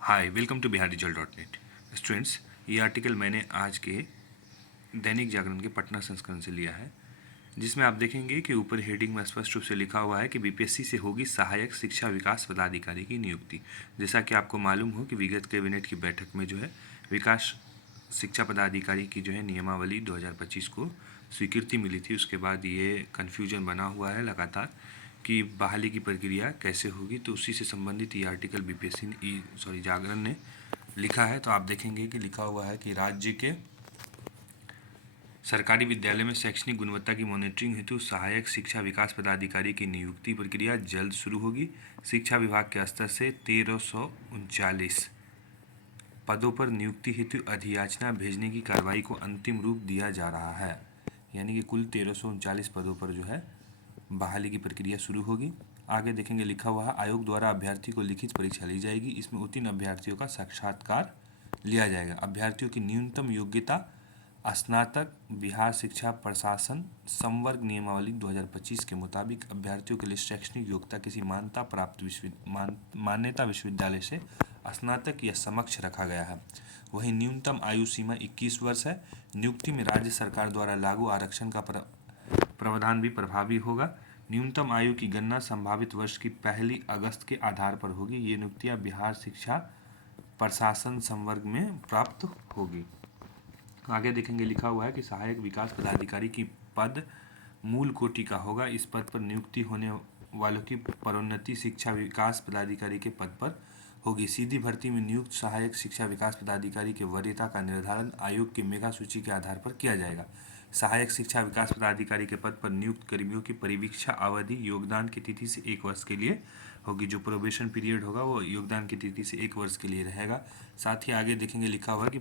Hi welcome to bihardigital.net। Students, ये article मैंने आज के दैनिक जागरण के पटना संस्करण से लिया है, जिसमें आप देखेंगे कि ऊपर हेडिंग में स्पष्ट रूप से लिखा हुआ है कि बीपीएससी से होगी सहायक शिक्षा विकास पदाधिकारी की नियुक्ति। जैसा कि आपको मालूम हो कि विगत कैबिनेट की बैठक में जो है विकास शिक्षा पदाधिकारी की जो है नियमावली 2025 को स्वीकृति मिली थी। उसके बाद ये कन्फ्यूजन बना हुआ है लगातार कि बहाली की प्रक्रिया कैसे होगी, तो उसी से संबंधित ये आर्टिकल बीपीएससी जागरण ने लिखा है। तो आप देखेंगे कि लिखा हुआ है कि राज्य के सरकारी विद्यालय में शैक्षणिक गुणवत्ता की मॉनिटरिंग हेतु सहायक शिक्षा विकास पदाधिकारी की नियुक्ति प्रक्रिया जल्द शुरू होगी। शिक्षा विभाग के स्तर से 1339 पदों पर नियुक्ति हेतु अधियाचना भेजने की कार्रवाई को अंतिम रूप दिया जा रहा है। यानी कि कुल 1339 पदों पर जो है बहाली की प्रक्रिया शुरू होगी। आगे देखेंगे लिखा हुआ है, आयोग द्वारा अभ्यर्थी को लिखित परीक्षा ली जाएगी। इसमें उत्तीर्ण अभ्यर्थियों का साक्षात्कार लिया जाएगा। अभ्यर्थियों की न्यूनतम योग्यता स्नातक। बिहार शिक्षा प्रशासन संवर्ग नियमावली 2025 के मुताबिक अभ्यर्थियों के लिए शैक्षणिक योग्यता किसी मान्यता प्राप्त मान्यता विश्वविद्यालय से स्नातक या समक्ष रखा गया है। वहीं न्यूनतम आयु सीमा 21 वर्ष है। नियुक्ति में राज्य सरकार द्वारा लागू आरक्षण का प्रावधान भी प्रभावी होगा। न्यूनतम आयु की गणना संभावित वर्ष की 1 अगस्त के आधार पर होगी। ये नियुक्तियां बिहार शिक्षा प्रशासन संवर्ग में प्राप्त होगी। आगे देखेंगे लिखा हुआ है कि सहायक विकास पदाधिकारी की पद मूल कोटि का होगा। इस पद पर नियुक्ति होने वालों की पदोन्नति शिक्षा विकास पदाधिकारी के पद पर होगी। सीधी भर्ती में नियुक्त सहायक शिक्षा विकास पदाधिकारी के वरीयता का निर्धारण आयोग की मेगा सूची के आधार पर किया जाएगा। सहायक शिक्षा विकास पदाधिकारी के पद पर नियुक्त कर्मियों की परिवीक्षा अवधि योगदान की तिथि से 1 वर्ष के लिए होगी। जो प्रोबेशन पीरियड होगा वो योगदान की तिथि से 1 वर्ष के लिए रहेगा। साथ ही आगे देखेंगे लिखा हुआ है कि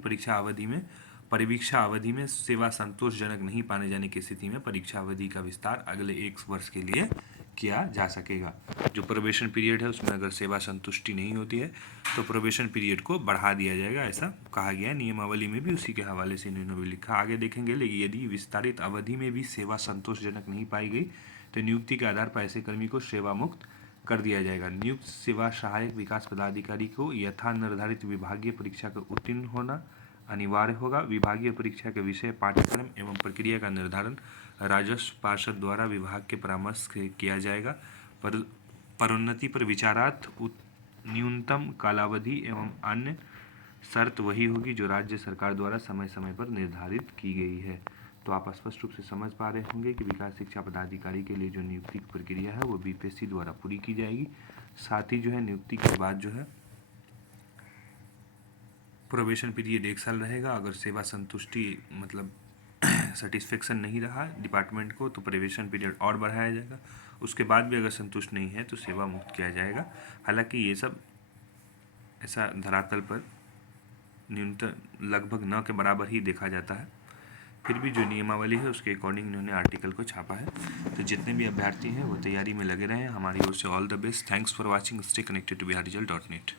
परिवीक्षा अवधि में सेवा संतोषजनक नहीं पाने जाने की स्थिति में परीक्षा अवधि का विस्तार अगले 1 वर्ष के लिए किया जा सकेगा। जो प्रोबेशन पीरियड है उसमें अगर सेवा संतुष्टि नहीं होती है तो प्रोबेशन पीरियड को बढ़ा दिया जाएगा, ऐसा कहा गया है। नियमावली में भी उसी के हवाले से इन्होंने भी लिखा। आगे देखेंगे लेकिन यदि विस्तारित अवधि में भी सेवा संतोषजनक नहीं पाई गई तो नियुक्ति के आधार पर ऐसे कर्मी को सेवा मुक्त कर दिया जाएगा। नियुक्त सेवा सहायक विकास पदाधिकारी को यथा निर्धारित विभागीय परीक्षा का उत्तीर्ण होना अनिवार्य होगा। विभागीय परीक्षा के विषय, पाठ्यक्रम एवं प्रक्रिया का निर्धारण राजस्व पार्षद द्वारा विभाग के परामर्श से किया जाएगा। पदोन्नति पर विचारार्थ न्यूनतम कालावधि एवं अन्य शर्त वही होगी जो राज्य सरकार द्वारा समय समय पर निर्धारित की गई है। तो आप स्पष्ट रूप से समझ पा रहे होंगे कि विकास शिक्षा पदाधिकारी के लिए जो नियुक्ति की प्रक्रिया है वो बीपीएससी द्वारा पूरी की जाएगी। साथ ही जो है नियुक्ति के बाद जो है प्रोबेशन पीरियड 1 साल रहेगा। अगर सेवा संतुष्टि मतलब सेटिस्फेक्शन नहीं रहा डिपार्टमेंट को तो प्रोबेशन पीरियड और बढ़ाया जाएगा। उसके बाद भी अगर संतुष्ट नहीं है तो सेवा मुक्त किया जाएगा। हालांकि ये सब ऐसा धरातल पर न्यूनतम लगभग न के बराबर ही देखा जाता है। फिर भी जो नियमावली है उसके अकॉर्डिंग इन्होंने आर्टिकल को छापा है। तो जितने भी अभ्यर्थी हैं वो तैयारी में लगे रहें। हमारी ओर से all the best. Thanks for watching. Stay connected to bihardigital.net।